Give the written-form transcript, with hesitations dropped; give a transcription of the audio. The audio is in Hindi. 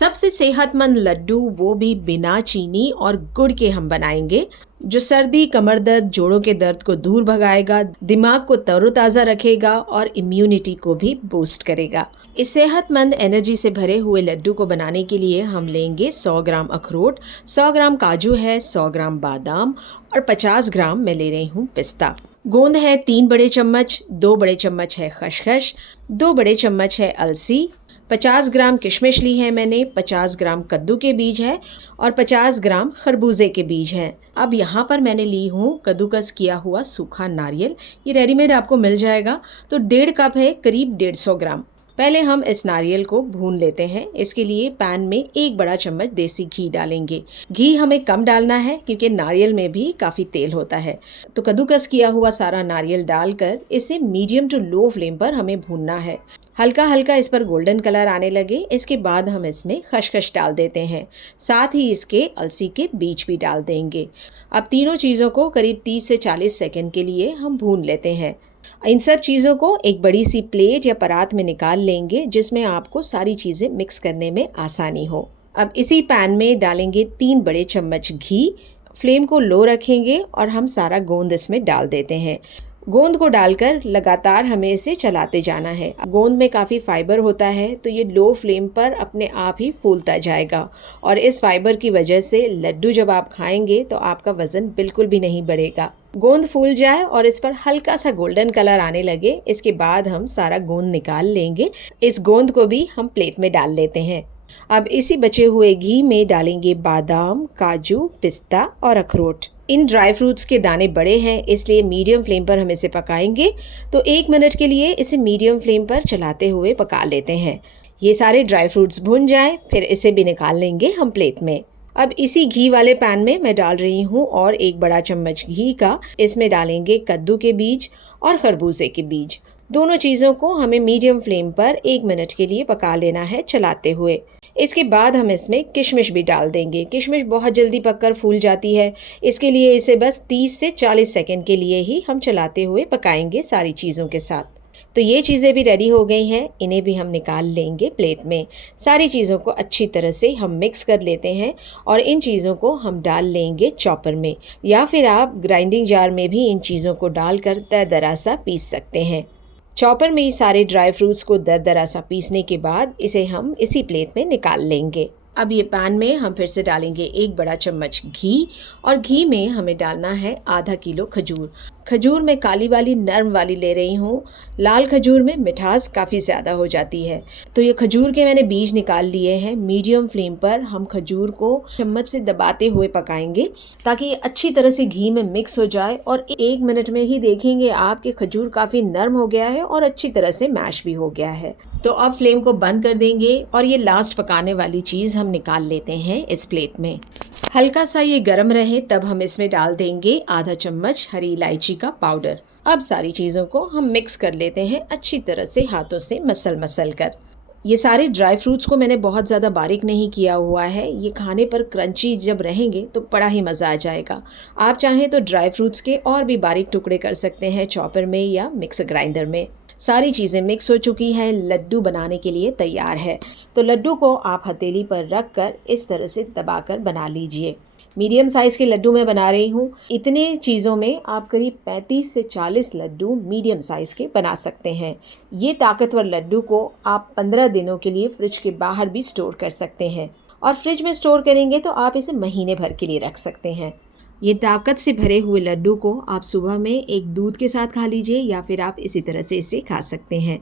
सबसे सेहतमंद लड्डू वो भी बिना चीनी और गुड़ के हम बनाएंगे, जो सर्दी, कमर दर्द, जोड़ों के दर्द को दूर भगाएगा, दिमाग को तरोताज़ा रखेगा और इम्यूनिटी को भी बूस्ट करेगा। इस सेहतमंद एनर्जी से भरे हुए लड्डू को बनाने के लिए हम लेंगे 100 ग्राम अखरोट, 100 ग्राम काजू है, 100 ग्राम बादाम और 50 ग्राम मैं ले रही हूँ पिस्ता। गोंद है 3 बड़े चम्मच, 2 बड़े चम्मच है खसखस, 2 बड़े चम्मच है अलसी, 50 ग्राम किशमिश ली है मैंने, 50 ग्राम कद्दू के बीज है और 50 ग्राम खरबूजे के बीज हैं। अब यहाँ पर मैंने ली हूँ कद्दूकस किया हुआ सूखा नारियल, ये रेडीमेड आपको मिल जाएगा। तो 1.5 कप है, करीब 150 ग्राम। पहले हम इस नारियल को भून लेते हैं। इसके लिए पैन में 1 बड़ा चम्मच देसी घी डालेंगे। घी हमें कम डालना है क्योंकि नारियल में भी काफ़ी तेल होता है। तो कद्दूकस किया हुआ सारा नारियल डालकर इसे मीडियम टू लो फ्लेम पर हमें भूनना है। हल्का हल्का इस पर गोल्डन कलर आने लगे, इसके बाद हम इसमें खसखस डाल देते हैं, साथ ही इसके अलसी के बीज भी डाल देंगे। अब तीनों चीज़ों को करीब 30 से 40 सेकंड के लिए हम भून लेते हैं। इन सब चीज़ों को एक बड़ी सी प्लेट या परात में निकाल लेंगे, जिसमें आपको सारी चीज़ें मिक्स करने में आसानी हो। अब इसी पैन में डालेंगे 3 बड़े चम्मच घी। फ्लेम को लो रखेंगे और हम सारा गोंद इसमें डाल देते हैं। गोंद को डालकर लगातार हमें इसे चलाते जाना है। गोंद में काफ़ी फाइबर होता है, तो ये लो फ्लेम पर अपने आप ही फूलता जाएगा और इस फाइबर की वजह से लड्डू जब आप खाएंगे तो आपका वज़न बिल्कुल भी नहीं बढ़ेगा। गोंद फूल जाए और इस पर हल्का सा गोल्डन कलर आने लगे, इसके बाद हम सारा गोंद निकाल लेंगे। इस गोंद को भी हम प्लेट में डाल लेते हैं। अब इसी बचे हुए घी में डालेंगे बादाम, काजू, पिस्ता और अखरोट। इन ड्राई फ्रूट्स के दाने बड़े हैं, इसलिए मीडियम फ्लेम पर हम इसे पकाएंगे। तो 1 मिनट के लिए इसे मीडियम फ्लेम पर चलाते हुए पका लेते हैं। ये सारे ड्राई फ्रूट्स भुन जाएं, फिर इसे भी निकाल लेंगे हम प्लेट में। अब इसी घी वाले पैन में मैं डाल रही हूँ और 1 बड़ा चम्मच घी का। इसमें डालेंगे कद्दू के बीज और खरबूजे के बीज। दोनों चीज़ों को हमें मीडियम फ्लेम पर 1 मिनट के लिए पका लेना है चलाते हुए। इसके बाद हम इसमें किशमिश भी डाल देंगे। किशमिश बहुत जल्दी पककर फूल जाती है, इसके लिए इसे बस 30 से 40 सेकंड के लिए ही हम चलाते हुए पकाएंगे सारी चीज़ों के साथ। तो ये चीज़ें भी रेडी हो गई हैं, इन्हें भी हम निकाल लेंगे प्लेट में। सारी चीज़ों को अच्छी तरह से हम मिक्स कर लेते हैं और इन चीज़ों को हम डाल लेंगे चॉपर में, या फिर आप ग्राइंडिंग जार में भी इन चीज़ों को डालकर दरदरा सा पीस सकते हैं। चॉपर में ही सारे ड्राई फ्रूट्स को दरदरा सा पीसने के बाद इसे हम इसी प्लेट में निकाल लेंगे। अब ये पैन में हम फिर से डालेंगे 1 बड़ा चम्मच घी और घी में हमें डालना है आधा किलो खजूर। खजूर मैं काली वाली नरम वाली ले रही हूँ, लाल खजूर में मिठास काफ़ी ज़्यादा हो जाती है। तो ये खजूर के मैंने बीज निकाल लिए हैं। मीडियम फ्लेम पर हम खजूर को चम्मच से दबाते हुए पकाएंगे ताकि ये अच्छी तरह से घी में मिक्स हो जाए और 1 मिनट में ही देखेंगे आपके खजूर काफ़ी नरम हो गया है और अच्छी तरह से मैश भी हो गया है। तो अब फ्लेम को बंद कर देंगे और ये लास्ट पकाने वाली चीज़ हम निकाल लेते हैं इस प्लेट में। हल्का सा ये गर्म रहे तब हम इसमें डाल देंगे आधा चम्मच हरी इलायची का पाउडर। अब सारी चीज़ों को हम मिक्स कर लेते हैं अच्छी तरह से, हाथों से मसल कर। ये सारे ड्राई फ्रूट्स को मैंने बहुत ज़्यादा बारीक नहीं किया हुआ है, ये खाने पर क्रंची जब रहेंगे तो बड़ा ही मज़ा आ जाएगा। आप चाहें तो ड्राई फ्रूट्स के और भी बारीक टुकड़े कर सकते हैं चॉपर में या मिक्सर ग्राइंडर में। सारी चीज़ें मिक्स हो चुकी हैं, लड्डू बनाने के लिए तैयार है। तो लड्डू को आप हथेली पर रख कर इस तरह से दबाकर बना लीजिए। मीडियम साइज़ के लड्डू मैं बना रही हूँ। इतने चीज़ों में आप करीब 35 से 40 लड्डू मीडियम साइज़ के बना सकते हैं। ये ताकतवर लड्डू को आप 15 दिनों के लिए फ्रिज के बाहर भी स्टोर कर सकते हैं और फ्रिज में स्टोर करेंगे तो आप इसे महीने भर के लिए रख सकते हैं। ये ताकत से भरे हुए लड्डू को आप सुबह में एक दूध के साथ खा लीजिए या फिर आप इसी तरह से इसे खा सकते हैं।